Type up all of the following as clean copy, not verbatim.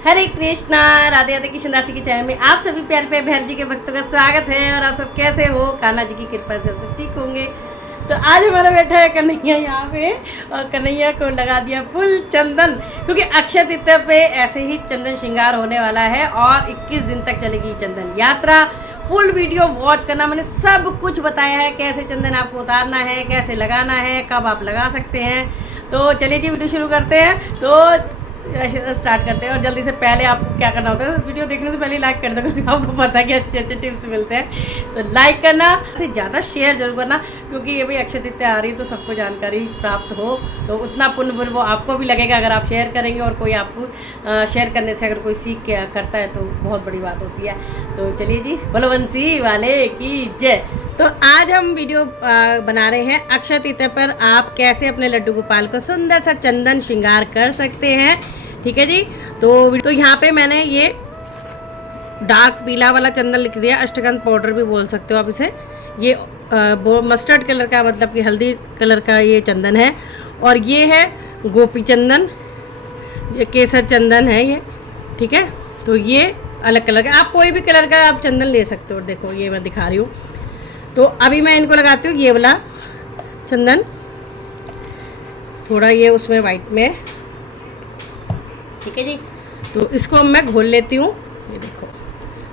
हरे कृष्णा, राधे राधे। कृष्ण राशि के चैनल में आप सभी प्यारे प्यारे बहन जी के भक्तों का स्वागत है। और आप सब कैसे हो? कान्हा जी की कृपा से सब ठीक होंगे। तो आज हमारा बैठा है कन्हैया यहाँ पे, और कन्हैया को लगा दिया फुल चंदन, क्योंकि अक्षय तृतीया पे ऐसे ही चंदन श्रृंगार होने वाला है और 21 दिन तक चलेगी चंदन यात्रा। फुल वीडियो वॉच करना, मैंने सब कुछ बताया है, कैसे चंदन आपको उतारना है, कैसे लगाना है, कब आप लगा सकते हैं। तो चलिए जी वीडियो शुरू करते हैं। तो स्टार्ट करते हैं। और जल्दी से पहले आपको क्या करना होता है, वीडियो देखने से पहले लाइक कर दो, क्योंकि आपको पता है कि अच्छे अच्छे टिप्स मिलते हैं। तो लाइक करना से ज़्यादा शेयर जरूर करना, क्योंकि ये भी अक्षय तृतीया आ रही है तो सबको जानकारी प्राप्त हो, तो उतना पुण्य वो आपको भी लगेगा अगर आप शेयर करेंगे। और कोई आपको शेयर करने से अगर कोई सीख के करता है तो बहुत बड़ी बात होती है। तो चलिए जी, बोलो बंसी वाले की जय। तो आज हम वीडियो बना रहे हैं अक्षय तृतीया पर आप कैसे अपने लड्डू गोपाल को सुंदर सा चंदन श्रृंगार कर सकते हैं। ठीक है जी। तो यहाँ पे मैंने ये डार्क पीला वाला चंदन लिख दिया, अष्टगंध पाउडर भी बोल सकते हो आप इसे। ये मस्टर्ड कलर का, मतलब कि हल्दी कलर का ये चंदन है। और ये है गोपी चंदन, ये केसर चंदन है ये। ठीक है, तो ये अलग कलर का, आप कोई भी कलर का आप चंदन ले सकते हो। देखो ये मैं दिखा रही हूँ। तो अभी मैं इनको लगाती हूँ ये वाला चंदन, थोड़ा ये उसमें वाइट में। ठीक है जी। तो इसको मैं घोल लेती हूँ। ये देखो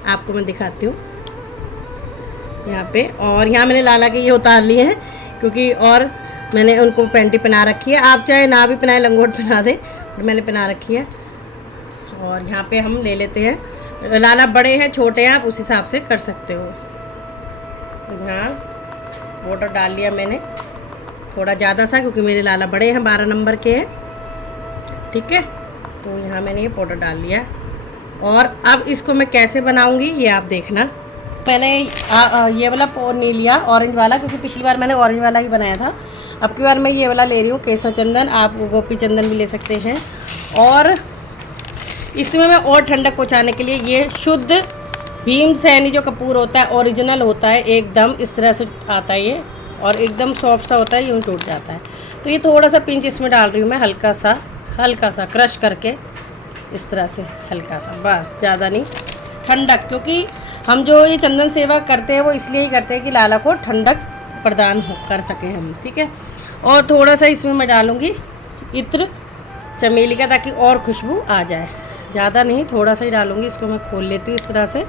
आपको मैं दिखाती हूँ यहाँ पे। और यहाँ मैंने लाला के ये उतार लिए हैं, क्योंकि और मैंने उनको पैंटी पहना रखी है। आप चाहे ना भी पहनाए, लंगोट पहना दे, और मैंने पहना रखी है। और यहाँ पे हम ले लेते हैं, लाला बड़े हैं छोटे हैं आप उस हिसाब से कर सकते हो। तो यहाँ पाउडर डाल लिया मैंने थोड़ा ज़्यादा सा, क्योंकि मेरे लाला बड़े हैं, 12 नंबर के हैं। ठीक है, तो यहाँ मैंने ये पाउडर डाल लिया। और अब इसको मैं कैसे बनाऊंगी ये आप देखना। मैंने ये वाला पाउडर नहीं लिया, ऑरेंज वाला, क्योंकि पिछली बार मैंने ऑरेंज वाला ही बनाया था। अब की बार मैं ये वाला ले रही हूँ, केसर चंदन। आप गोपी चंदन भी ले सकते हैं। और इसमें मैं और ठंडक पहुँचाने के लिए ये शुद्ध भीमसेनी जो कपूर होता है, ओरिजिनल होता है एकदम, इस तरह से आता है ये, और एकदम सॉफ्ट सा होता है, यूँ टूट जाता है। तो ये थोड़ा सा पिंच इसमें डाल रही हूँ मैं, हल्का सा क्रश करके, इस तरह से हल्का सा, बस ज़्यादा नहीं। ठंडक, क्योंकि हम जो ये चंदन सेवा करते हैं वो इसलिए ही करते हैं कि लाला को ठंडक प्रदान कर सकें हम। ठीक है। और थोड़ा सा इसमें मैं डालूँगी इत्र चमेली का, ताकि और खुशबू आ जाए। ज़्यादा नहीं, थोड़ा सा ही डालूँगी। इसको मैं खोल लेती हूँ इस तरह से।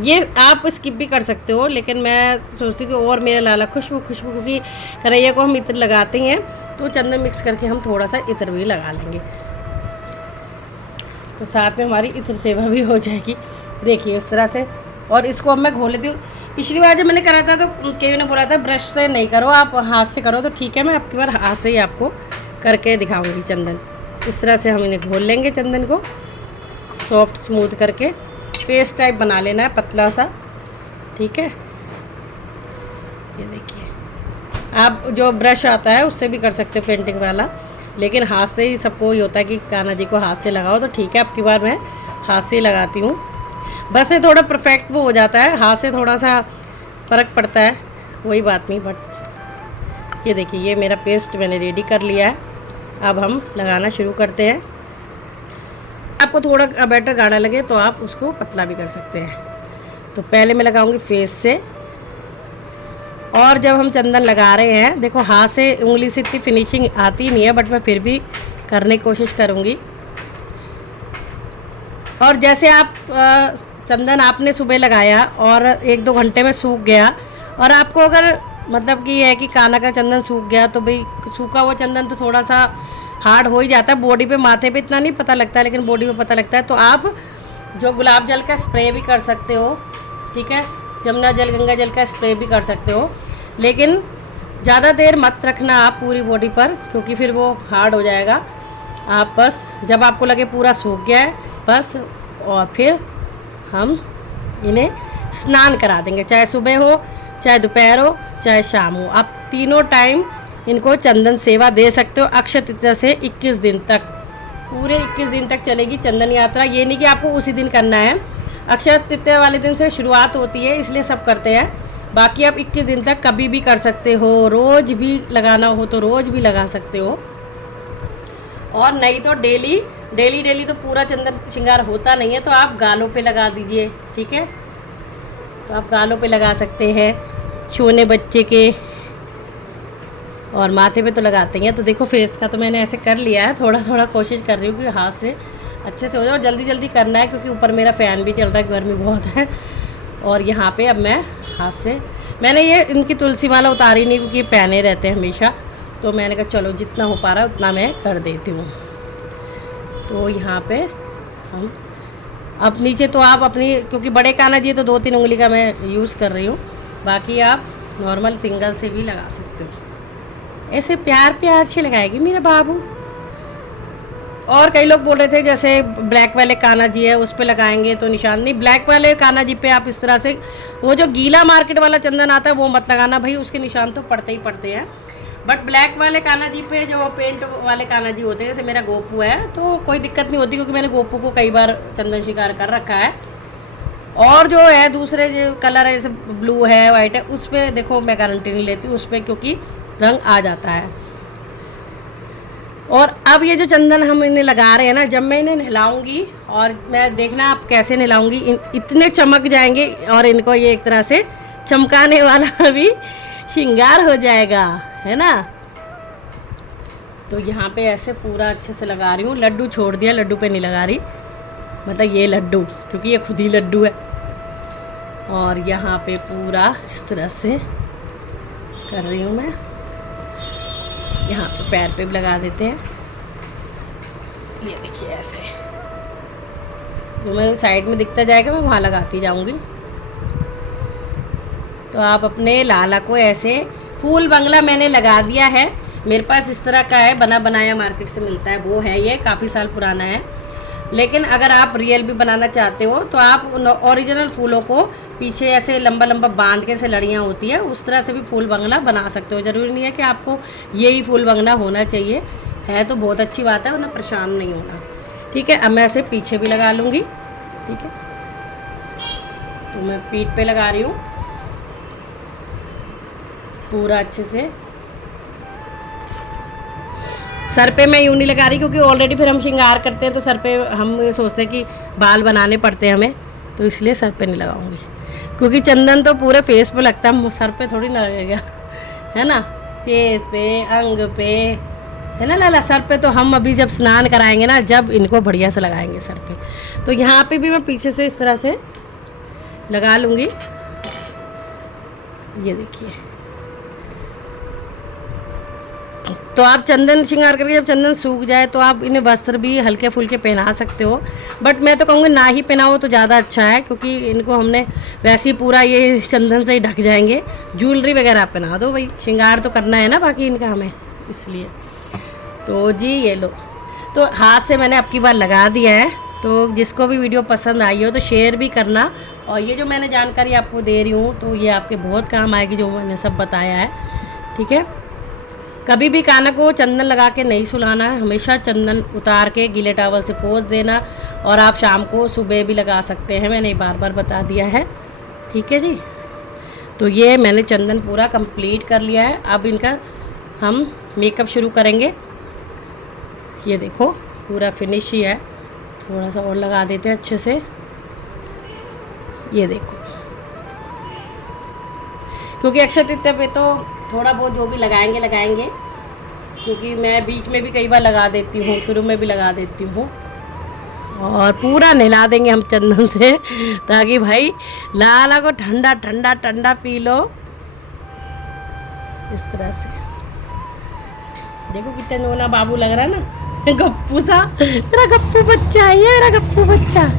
ये आप स्किप भी कर सकते हो, लेकिन मैं सोचती हूँ कि और मेरा लाला खुशबू, क्योंकि कन्हैया को हम इत्र लगाते ही हैं, तो चंदन मिक्स करके हम थोड़ा सा इत्र भी लगा लेंगे, तो साथ में हमारी इत्र सेवा भी हो जाएगी। देखिए इस तरह से। और इसको अब मैं घोल लेती हूँ। पिछली बार जब मैंने करा था तो केवी ने बोला था ब्रश से नहीं करो, आप हाथ से करो। तो ठीक है, मैं आपकी बार हाथ से ही आपको करके दिखाऊँगी चंदन। इस तरह से हम इन्हें घोल लेंगे, चंदन को सॉफ्ट स्मूथ करके पेस्ट टाइप बना लेना है, पतला सा। ठीक है, ये देखिए। आप जो ब्रश आता है उससे भी कर सकते हो पेंटिंग वाला, लेकिन हाथ से ही सबको ही होता है कि कान्हा जी को हाथ से लगाओ। तो ठीक है, अब की बार मैं हाथ से ही लगाती हूँ। बस ये थोड़ा परफेक्ट वो हो जाता है, हाथ से थोड़ा सा फ़र्क पड़ता है, कोई बात नहीं। बट ये देखिए, ये मेरा पेस्ट मैंने रेडी कर लिया है। अब हम लगाना शुरू करते हैं। आपको थोड़ा बैटर गाढ़ा लगे तो आप उसको पतला भी कर सकते हैं। तो पहले मैं लगाऊंगी फेस से। और जब हम चंदन लगा रहे हैं, देखो हाथ से उंगली से इतनी फिनिशिंग आती नहीं है, बट मैं फिर भी करने की कोशिश करूंगी। और जैसे आप चंदन आपने सुबह लगाया और 1-2 घंटे में सूख गया, और आपको अगर मतलब कि ये है कि कान्हा का चंदन सूख गया, तो भाई सूखा हुआ चंदन तो थोड़ा सा हार्ड हो ही जाता है। बॉडी पे, माथे पे इतना नहीं पता लगता है, लेकिन बॉडी पे पता लगता है। तो आप जो गुलाब जल का स्प्रे भी कर सकते हो। ठीक है, जमुना जल, गंगा जल का स्प्रे भी कर सकते हो, लेकिन ज़्यादा देर मत रखना आप पूरी बॉडी पर, क्योंकि फिर वो हार्ड हो जाएगा। आप बस जब आपको लगे पूरा सूख गया है बस, और फिर हम इन्हें स्नान करा देंगे, चाहे सुबह हो, चाहे दोपहर हो, चाहे शाम हो। आप तीनों टाइम इनको चंदन सेवा दे सकते हो। अक्षय तृतीया से 21 दिन तक, पूरे 21 दिन तक चलेगी चंदन यात्रा। ये नहीं कि आपको उसी दिन करना है, अक्षय तृतीया वाले दिन से शुरुआत होती है, इसलिए सब करते हैं। बाकी आप 21 दिन तक कभी भी कर सकते हो। रोज़ भी लगाना हो तो रोज़ भी लगा सकते हो, और नहीं तो डेली डेली डेली तो पूरा चंदन श्रृंगार होता नहीं है, तो आप गालों पे लगा दीजिए, ठीक है। तो आप गालों पे लगा सकते हैं, छोने बच्चे के, और माथे पे तो लगाते ही हैं। तो देखो फेस का तो मैंने ऐसे कर लिया है, थोड़ा थोड़ा कोशिश कर रही हूँ कि हाथ से अच्छे से हो जाए, और जल्दी जल्दी करना है क्योंकि ऊपर मेरा फ़ैन भी चल रहा है, गर्मी बहुत है। और यहाँ पे अब मैं हाथ से, मैंने ये इनकी तुलसी माला उतारी नहीं क्योंकि ये पहने रहते हैं हमेशा, तो मैंने कहा चलो जितना हो पा रहा है उतना मैं कर देती हूँ। तो यहाँ पे हम अब नीचे तो आप अपनी, क्योंकि बड़े काना जी तो 2-3 उंगली का मैं यूज़ कर रही हूँ, बाकी आप नॉर्मल सिंगल से भी लगा सकते हो। ऐसे प्यार प्यार से लगाएगी मेरा बाबू। और कई लोग बोल रहे थे जैसे ब्लैक वाले कान्हा जी है उस पे लगाएंगे तो निशान नहीं, ब्लैक वाले कान्हा जी पे आप इस तरह से, वो जो गीला मार्केट वाला चंदन आता है वो मत लगाना भाई, उसके निशान तो पड़ते ही पड़ते हैं। बट ब्लैक वाले कान्हा जी पे जो पेंट वाले कान्हा जी होते हैं, जैसे मेरा गोपू है, तो कोई दिक्कत नहीं होती क्योंकि मैंने गोपू को कई बार चंदन शिकार कर रखा है। और जो है दूसरे जो कलर है जैसे ब्लू है, वाइट है, उस पर देखो मैं गारंटी नहीं लेती उस पर, क्योंकि रंग आ जाता है। और अब ये जो चंदन हम इन्हें लगा रहे हैं ना, जब मैं इन्हें नहलाऊंगी, और मैं देखना आप कैसे नहलाऊंगी, इतने चमक जाएंगे और इनको ये एक तरह से चमकाने वाला भी श्रृंगार हो जाएगा, है ना। तो यहाँ पे ऐसे पूरा अच्छे से लगा रही हूँ। लड्डू छोड़ दिया, लड्डू पे नहीं लगा रही, मतलब ये लड्डू क्योंकि ये खुद ही लड्डू है। और यहाँ पे पूरा इस तरह से कर रही हूँ मैं। यहाँ पे पैर पे भी लगा देते हैं, ये देखिए ऐसे, जो मैं साइड में दिखता जाएगा मैं वहाँ लगाती जाऊँगी। तो आप अपने लाला को ऐसे, फूल बंगला मैंने लगा दिया है, मेरे पास इस तरह का है, बना बनाया मार्केट से मिलता है, वो है, ये काफ़ी साल पुराना है। लेकिन अगर आप रियल भी बनाना चाहते हो तो आप ओरिजिनल फूलों को पीछे ऐसे लंबा लंबा बांध के, ऐसे लड़ियाँ होती है, उस तरह से भी फूल बंगला बना सकते हो। ज़रूरी नहीं है कि आपको यही फूल बंगला होना चाहिए, है तो बहुत अच्छी बात है, वरना परेशान नहीं होना, ठीक है। अब मैं ऐसे पीछे भी लगा लूँगी, ठीक है। तो मैं पीठ पे लगा रही हूँ पूरा अच्छे से। सर पे मैं यूँ नहीं लगा रही क्योंकि ऑलरेडी फिर हम श्रृंगार करते हैं तो सर पे हम ये सोचते हैं कि बाल बनाने पड़ते हैं हमें, तो इसलिए सर पे नहीं लगाऊंगी, क्योंकि चंदन तो पूरे फेस पे लगता है, सर पे थोड़ी ना लगेगा, है ना। फेस पे, अंग पे, है ना लाला। सर पे तो हम अभी जब स्नान कराएंगे ना, जब इनको बढ़िया से लगाएंगे सर पे। तो यहाँ पे भी मैं पीछे से इस तरह से लगा लूँगी, ये देखिए। तो आप चंदन श्रृंगार करके जब चंदन सूख जाए तो आप इन्हें वस्त्र भी हल्के फुल्के पहना सकते हो, बट मैं तो कहूँगी ना ही पहनाओ तो ज़्यादा अच्छा है, क्योंकि इनको हमने वैसे ही पूरा ये चंदन से ही ढक जाएंगे। ज्वेलरी वगैरह आप पहना दो भाई, श्रृंगार तो करना है ना बाकी इनका हमें, इसलिए। तो जी ये लो, तो हाथ से मैंने अब की बार लगा दिया है। तो जिसको भी वीडियो पसंद आई हो तो शेयर भी करना, और ये जो मैंने जानकारी आपको दे रही हूँ तो ये आपके बहुत काम आएगी, जो मैंने सब बताया है, ठीक है। कभी भी काना को चंदन लगा के नहीं सुलाना है, हमेशा चंदन उतार के गीले टॉवल से पोंछ देना, और आप शाम को सुबह भी लगा सकते हैं, मैंने बार बार बता दिया है, ठीक है जी। तो ये मैंने चंदन पूरा कंप्लीट कर लिया है। अब इनका हम मेकअप शुरू करेंगे। ये देखो पूरा फिनिश ही है, थोड़ा सा और लगा देते हैं अच्छे से, ये देखो। क्योंकि अक्षय तृतीया पे तो थोड़ा बहुत जो भी लगाएंगे, क्योंकि मैं बीच में भी कई बार लगा देती हूँ, शुरू में भी लगा देती हूँ। और पूरा नहला देंगे हम चंदन से, ताकि भाई लाला को ठंडा ठंडा ठंडा पी लो, इस तरह से। देखो कितना नोना बाबू लग रहा है ना, गप्पू सा, मेरा गप्पू बच्चा है ये, मेरा गप्पू बच्चा।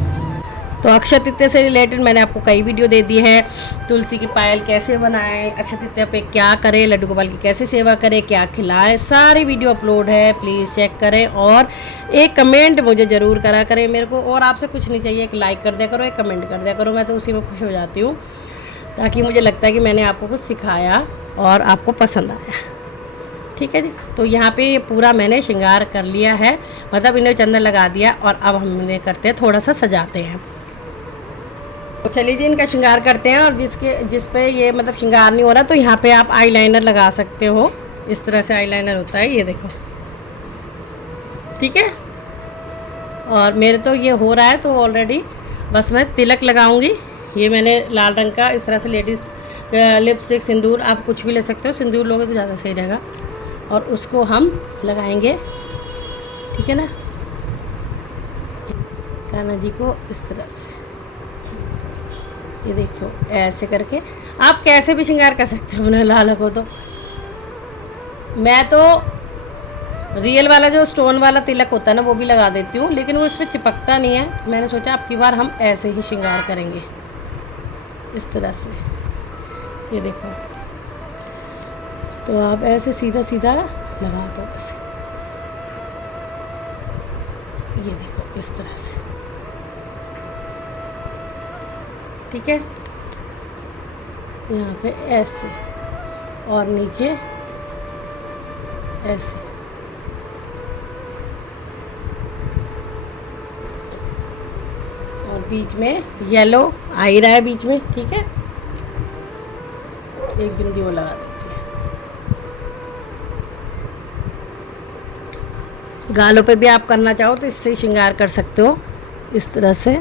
तो अक्षय तृतीया से रिलेटेड मैंने आपको कई वीडियो दे दी है। तुलसी की पायल कैसे बनाएं, अक्षय तृतीया पे क्या करें, लड्डू गोपाल की कैसे सेवा करें, क्या खिलाएं, सारी वीडियो अपलोड है, प्लीज़ चेक करें। और एक कमेंट मुझे ज़रूर करा करें मेरे को, और आपसे कुछ नहीं चाहिए, एक लाइक कर दिया करो, एक कमेंट कर दिया करो, मैं तो उसी में खुश हो जाती हूँ, ताकि मुझे लगता है कि मैंने आपको कुछ सिखाया और आपको पसंद आया, ठीक है जी। तो यहाँ पे ये पूरा मैंने श्रृंगार कर लिया है, मतलब इन्हें चंदन लगा दिया, और अब हम इन्हें करते हैं थोड़ा सा सजाते हैं। तो चलिए जी इनका श्रृंगार करते हैं। और जिस पे ये मतलब श्रृंगार नहीं हो रहा, तो यहाँ पे आप आईलाइनर लगा सकते हो, इस तरह से आईलाइनर होता है, ये देखो, ठीक है। और मेरे तो ये हो रहा है तो ऑलरेडी बस मैं तिलक लगाऊंगी। ये मैंने लाल रंग का इस तरह से लेडीज़ लिपस्टिक सिंदूर, आप कुछ भी ले सकते हो, सिंदूर लोगे तो ज़्यादा सही रहेगा। और उसको हम लगाएंगे, ठीक है ना, कान्हा जी को इस तरह से। ये देखो ऐसे करके आप कैसे भी श्रृंगार कर सकते हो अपने लाला को। तो मैं तो रियल वाला जो स्टोन वाला तिलक होता है ना वो भी लगा देती हूँ, लेकिन वो इसमें चिपकता नहीं है। मैंने सोचा अब की बार हम ऐसे ही श्रृंगार करेंगे इस तरह से। ये देखो, तो आप ऐसे सीधा सीधा लगा दो ऐसे। ये देखो इस तरह से, ठीक है। यहाँ पे ऐसे और नीचे ऐसे। और बीच में येलो आ ही रहा है बीच में, ठीक है। एक बिंदी वो लगा देती है। गालों पे भी आप करना चाहो तो इससे श्रृंगार कर सकते हो इस तरह से।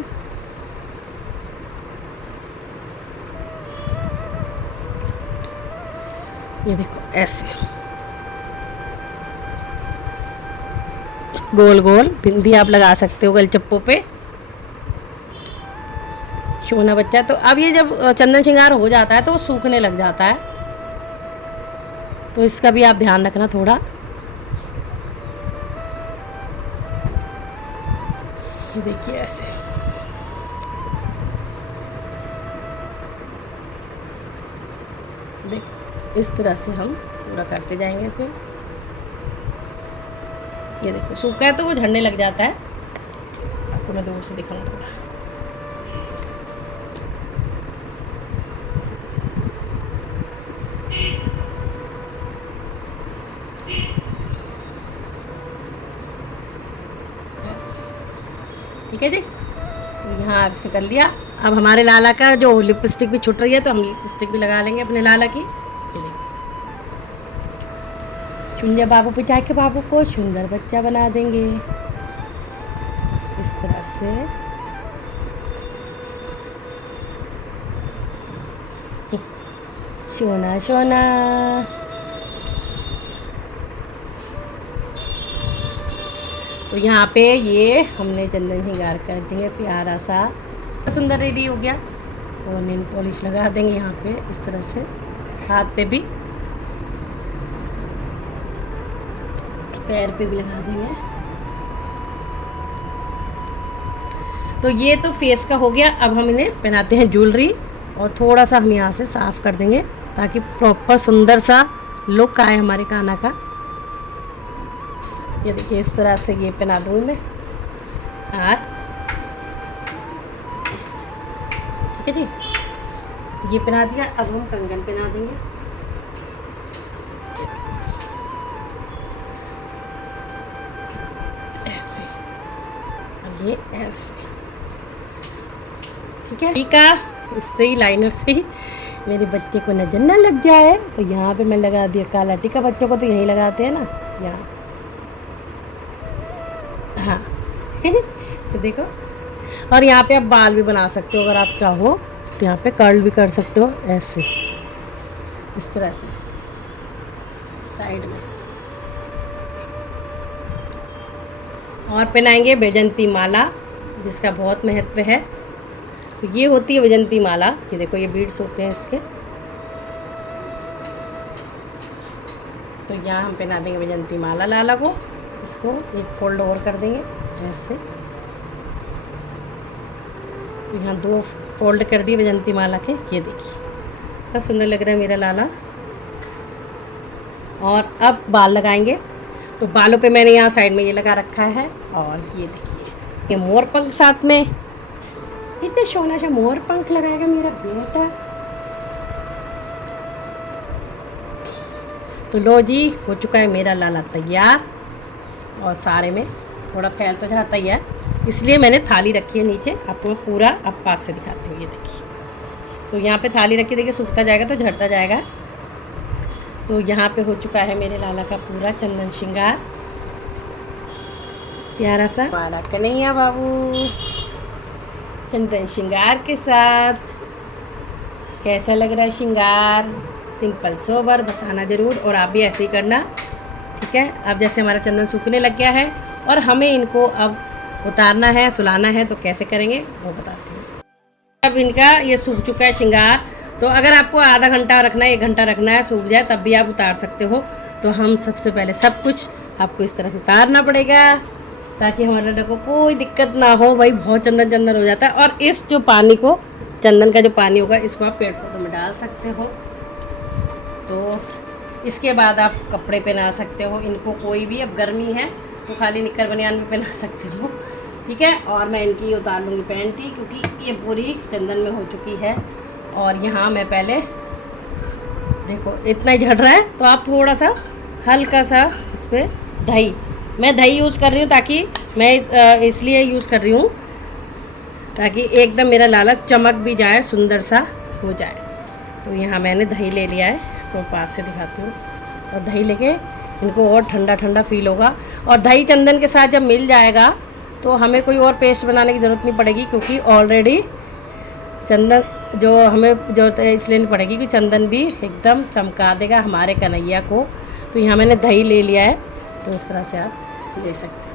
ये देखो ऐसे गोल गोल बिंदी आप लगा सकते हो गलचप्पों पे। सोना बच्चा। तो अब ये जब चंदन श्रृंगार हो जाता है तो वो सूखने लग जाता है, तो इसका भी आप ध्यान रखना थोड़ा। ये देखिए ऐसे, देख इस तरह से हम पूरा करते जाएंगे इसमें। ये देखो सूखा है तो वो झड़ने लग जाता है। आपको मैं दूर से दिखाऊँ थोड़ा। ठीक है जी, तो यहाँ आपसे कर लिया। अब हमारे लाला का जो लिपस्टिक भी छूट रही है तो हम लिपस्टिक भी लगा लेंगे अपने लाला की। ये देखिए, चुंजा बाबू पे जाके बाबू को सुंदर बच्चा बना देंगे इस तरह से। सोना सोना। तो यहाँ पे ये हमने चंदन श्रृंगार कर देंगे प्यारा सा, सुंदर रेडी हो गया। और नेल पॉलिश लगा देंगे यहाँ पे इस तरह से, हाथ पे भी, पैर पे भी लगा देंगे। तो ये तो फेस का हो गया। अब हम इन्हें पहनाते हैं ज्वेलरी, और थोड़ा सा हम यहाँ से साफ कर देंगे ताकि प्रॉपर सुंदर सा लुक आए हमारे कान्हा का। ये देखिए इस तरह से ये पहना दूँगी मैं हार, ठीक है जी। ये पहना दिया, अब हम कंगन पहना देंगे। ऐसे, अब ये ऐसे, ठीक है। ठीक है, इससे ही लाइनर से ही मेरे बच्चे को नजर न लग जाए तो यहाँ पे मैं लगा दिया काला टीका। बच्चों को तो यही लगाते हैं ना, यहाँ। हाँ तो देखो, और यहाँ पे आप बाल भी बना सकते हो अगर आप चाहो तो। यहाँ पे कर्ल भी कर सकते हो ऐसे, इस तरह से साइड में। और पहनाएंगे वैजयंती माला, जिसका बहुत महत्व है। तो ये होती है वैजयंती माला। ये देखो ये बीड्स होते हैं इसके। तो यहाँ हम पहना देंगे वैजयंती माला लाला को। इसको एक फोल्ड और कर देंगे ऐसे। तो यहाँ 2 फोल्ड कर दिए वैजयंती माला के। ये देखिए कितना सुंदर लग रहा है मेरा लाला। और अब बाल लगाएंगे। तो बालों पे मैंने यहाँ साइड में ये लगा रखा है। और ये देखिए ये मोर पंख साथ में, कितने सोना सा मोर पंख लगाएगा मेरा बेटा। तो लो जी, हो चुका है मेरा लाला तैयार। और सारे में थोड़ा फैल तो जाता ही है, इसलिए मैंने थाली रखी है नीचे। आपको पूरा अब पास से दिखाती हूँ। ये देखिए, तो यहाँ पे थाली रखी, देखिए सूखता जाएगा तो झड़ता जाएगा। तो यहाँ पे हो चुका है मेरे लाला का पूरा चंदन श्रृंगार प्यारा सा हमारा कन्हैया बाबू चंदन श्रृंगार के साथ। कैसा लग रहा है श्रृंगार? सिंपल सोबर बताना ज़रूर, और आप भी ऐसे ही करना, ठीक है। अब जैसे हमारा चंदन सूखने लग गया है और हमें इनको अब उतारना है, सुलाना है, तो कैसे करेंगे वो बताती हूँ। अब इनका ये सूख चुका है श्रृंगार, तो अगर आपको आधा घंटा रखना है, 1 घंटा रखना है, सूख जाए तब भी आप उतार सकते हो। तो हम सबसे पहले सब कुछ आपको इस तरह से उतारना पड़ेगा ताकि हमारे लड़कों को कोई दिक्कत ना हो। भाई बहुत चंदन चंदन हो जाता है। और इस जो पानी को, चंदन का जो पानी होगा, इसको आप पेड़ पौधों में डाल सकते हो। तो इसके बाद आप कपड़े पहना सकते हो इनको, कोई भी। अब गर्मी है तो खाली निक्कर बनियान भी पहना सकते हो, ठीक है। और मैं इनकी उतार लूँगी पैंटी, क्योंकि ये पूरी चंदन में हो चुकी है। और यहाँ मैं पहले देखो इतना ही झड़ रहा है, तो आप थोड़ा सा हल्का सा इस पर दही, मैं दही यूज़ कर रही हूँ, ताकि मैं इसलिए यूज़ कर रही हूँ ताकि एकदम मेरा लाला चमक भी जाए, सुंदर सा हो जाए। तो यहाँ मैंने दही ले लिया है, तो पास से दिखाती हूँ। और दही लेके इनको और ठंडा ठंडा फील होगा। और दही चंदन के साथ जब मिल जाएगा तो हमें कोई और पेस्ट बनाने की ज़रूरत नहीं पड़ेगी, क्योंकि ऑलरेडी चंदन जो हमें ज़रूरत इसलिए नहीं पड़ेगी कि चंदन भी एकदम चमका देगा हमारे कन्हैया को। तो यहाँ मैंने दही ले लिया है, तो इस तरह से आप ले सकते हो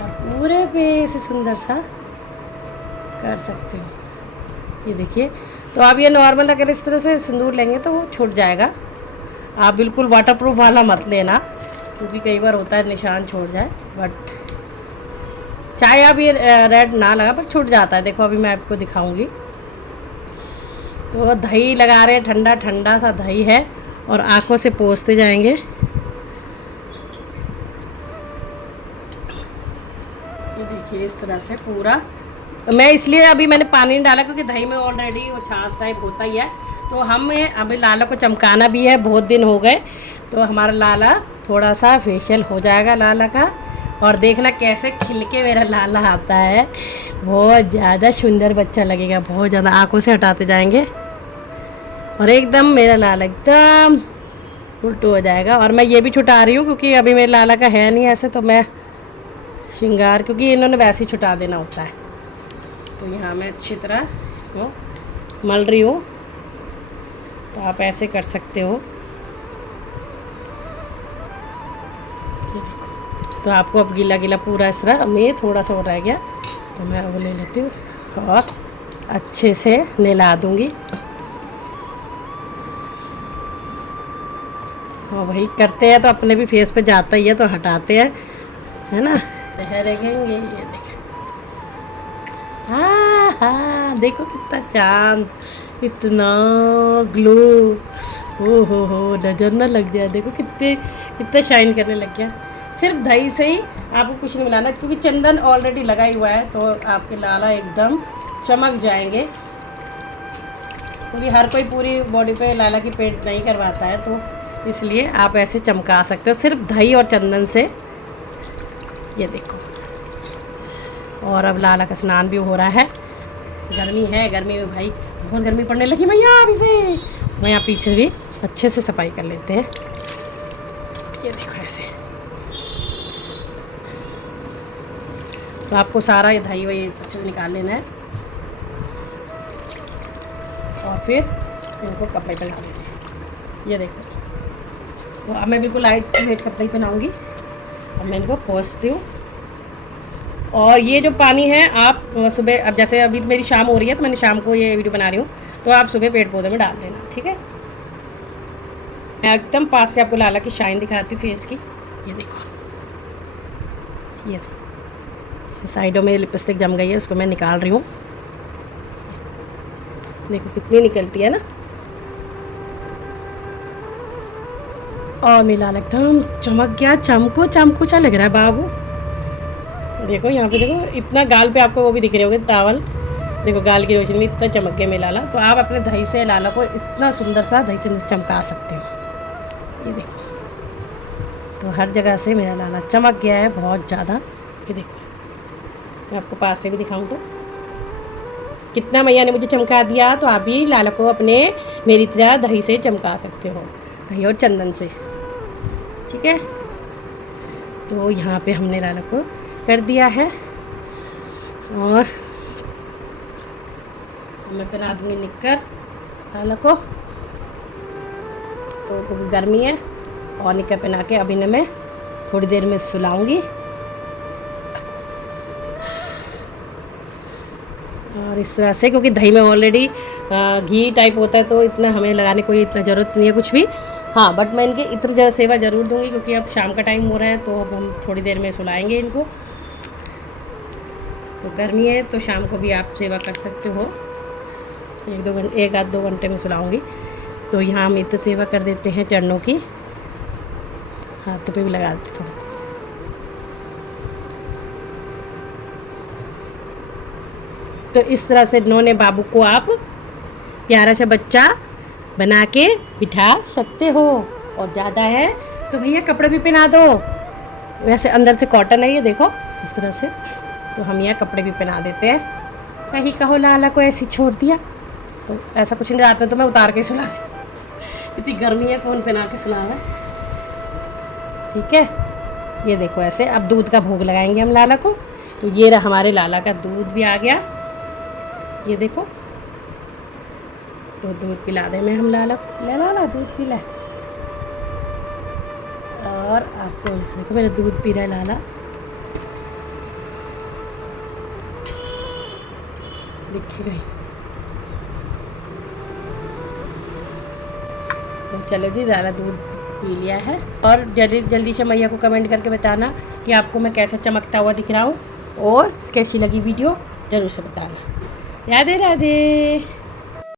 और पूरे पे से सुंदर सा कर सकते हो। ये देखिए, तो आप ये नॉर्मल अगर इस तरह से सिंदूर लेंगे तो वो छूट जाएगा। आप बिल्कुल वाटरप्रूफ वाला मत लेना, क्योंकि कई बार होता है निशान छोड़ जाए। बट चाहे आप ये रेड ना लगा, पर छूट जाता है। देखो अभी मैं आपको दिखाऊंगी। तो दही लगा रहे हैं, ठंडा ठंडा सा दही है, और आँखों से पोंछते जाएंगे। ये देखिए इस तरह से पूरा। मैं इसलिए अभी मैंने पानी नहीं डाला क्योंकि दही में ऑलरेडी वो छाछ टाइप होता ही है। तो हमें अभी लाला को चमकाना भी है, बहुत दिन हो गए, तो हमारा लाला थोड़ा सा फेशियल हो जाएगा लाला का। और देखना कैसे खिल के मेरा लाला आता है, बहुत ज़्यादा सुंदर बच्चा लगेगा, बहुत ज़्यादा। आँखों से हटाते जाएंगे और एकदम मेरा लाला एकदम उल्टू हो जाएगा। और मैं ये भी छुटा रही हूँ क्योंकि अभी मेरे लाला का है नहीं ऐसे, तो मैं श्रृंगार, क्योंकि इन्होंने वैसे ही छुटा देना होता है। तो यहाँ मैं अच्छी तरह वो मल रही हूँ, तो आप ऐसे कर सकते हो। ये देखो, तो आपको अब गीला गीला पूरा इस तरह में थोड़ा सा और रह गया, तो मैं वो ले लेती हूँ और अच्छे से नहला दूँगी। हाँ भाई, करते हैं तो अपने भी फेस पे जाता ही है, तो हटाते हैं, है ना। रहेंगे ये देखो, हाँ हाँ, देखो कितना चांद, इतना ग्लो, हो नजर ना लग जाए। देखो कितना शाइन करने लग गया। सिर्फ दही से ही, आपको कुछ नहीं मिलाना, क्योंकि चंदन ऑलरेडी लगा ही हुआ है, तो आपके लाला एकदम चमक जाएंगे। क्योंकि हर कोई पूरी बॉडी पे लाला की पेंट नहीं करवाता है, तो इसलिए आप ऐसे चमका सकते हो सिर्फ दही और चंदन से। ये देखो, और अब लाला का स्नान भी हो रहा है। गर्मी है, गर्मी में भाई बहुत गर्मी पड़ने लगी भैया। अभी से मैं यहाँ पीछे भी अच्छे से सफाई कर लेते हैं। ये देखो ऐसे, तो आपको सारा ये दही वही अच्छे से निकाल लेना है, और फिर इनको कपड़े पहना लेते हैं। ये देखो, तो अब मैं बिल्कुल लाइट वेट कपड़े पहनाऊँगी। अब मैं इनको पोंछती हूँ। और ये जो पानी है आप सुबह, अब जैसे अभी मेरी शाम हो रही है, तो मैंने शाम को ये वीडियो बना रही हूँ, तो आप सुबह पेड़ पौधे में डाल देना, ठीक है। मैं एकदम पास से आपको लाला की शाइन दिखाती हूँ फेस की। ये देखो, ये साइडों में लिपस्टिक जम गई है, उसको मैं निकाल रही हूँ। देखो कितनी निकलती है ना। और मेरा लाला एकदम चमक गया, चमको सा लग रहा है बाबू। देखो यहाँ पे, देखो इतना गाल पे आपको वो भी दिख रहे होंगे टावल, देखो गाल की रोशनी में इतना चमक गया मेरा लाला। तो आप अपने दही से लाला को इतना सुंदर सा दही चमका सकते हो। ये देखो, तो हर जगह से मेरा लाला चमक गया है बहुत ज़्यादा। ये देखो, मैं आपको पास से भी दिखाऊं तो कितना मैया ने मुझे चमका दिया। तो आप भी लाला को अपने मेरी तरह दही से चमका सकते हो, दही और चंदन से, ठीक है। तो यहाँ पे हमने लाला को कर दिया है और मैं पहना दूँगी निक्कर लाला को, तो क्योंकि गर्मी है, और निक्कर पहना के अभी इन्हें मैं थोड़ी देर में सुलाऊंगी। और इस तरह से, क्योंकि दही में ऑलरेडी घी टाइप होता है तो इतना हमें लगाने कोई इतना ज़रूरत नहीं है कुछ भी। हाँ, बट मैं इनकी इतनी ज़्यादा सेवा ज़रूर दूंगी, क्योंकि अब शाम का टाइम हो रहा है, तो अब हम थोड़ी देर में सुलाएंगे इनको। तो गर्मी है तो शाम को भी आप सेवा कर सकते हो, 1-2 घंटे में सुलाऊंगी। तो यहाँ हम इतनी सेवा कर देते हैं चरणों की, हाथों पे भी लगा देते थोड़ा। तो इस तरह से नोने बाबू को आप प्यारा सा बच्चा बना के बिठा सकते हो। और ज़्यादा है तो भैया कपड़े भी पहना दो, वैसे अंदर से कॉटन है ये देखो इस तरह से, तो हम यहाँ कपड़े भी पहना देते हैं। कहीं कहो लाला को ऐसे छोड़ दिया, तो ऐसा कुछ नहीं, रात में तो मैं उतार के सुला दी, इतनी गर्मी है कौन पहना के सुलाएगा। ठीक है, ये देखो ऐसे। अब दूध का भोग लगाएंगे हम लाला को। तो ये रहा हमारे लाला का दूध भी आ गया, ये देखो। तो दूध पिला दे मैं हम लाला को, ले लाला दूध पी ले। और आपको देखो मेरा दूध पी रहा है लाला, दिखेगा ही। तो चलो जी, लाला दूध पी लिया है। और जल्दी से मैया को कमेंट करके बताना कि आपको मैं कैसा चमकता हुआ दिख रहा हूँ, और कैसी लगी वीडियो ज़रूर से बताना। राधे राधे।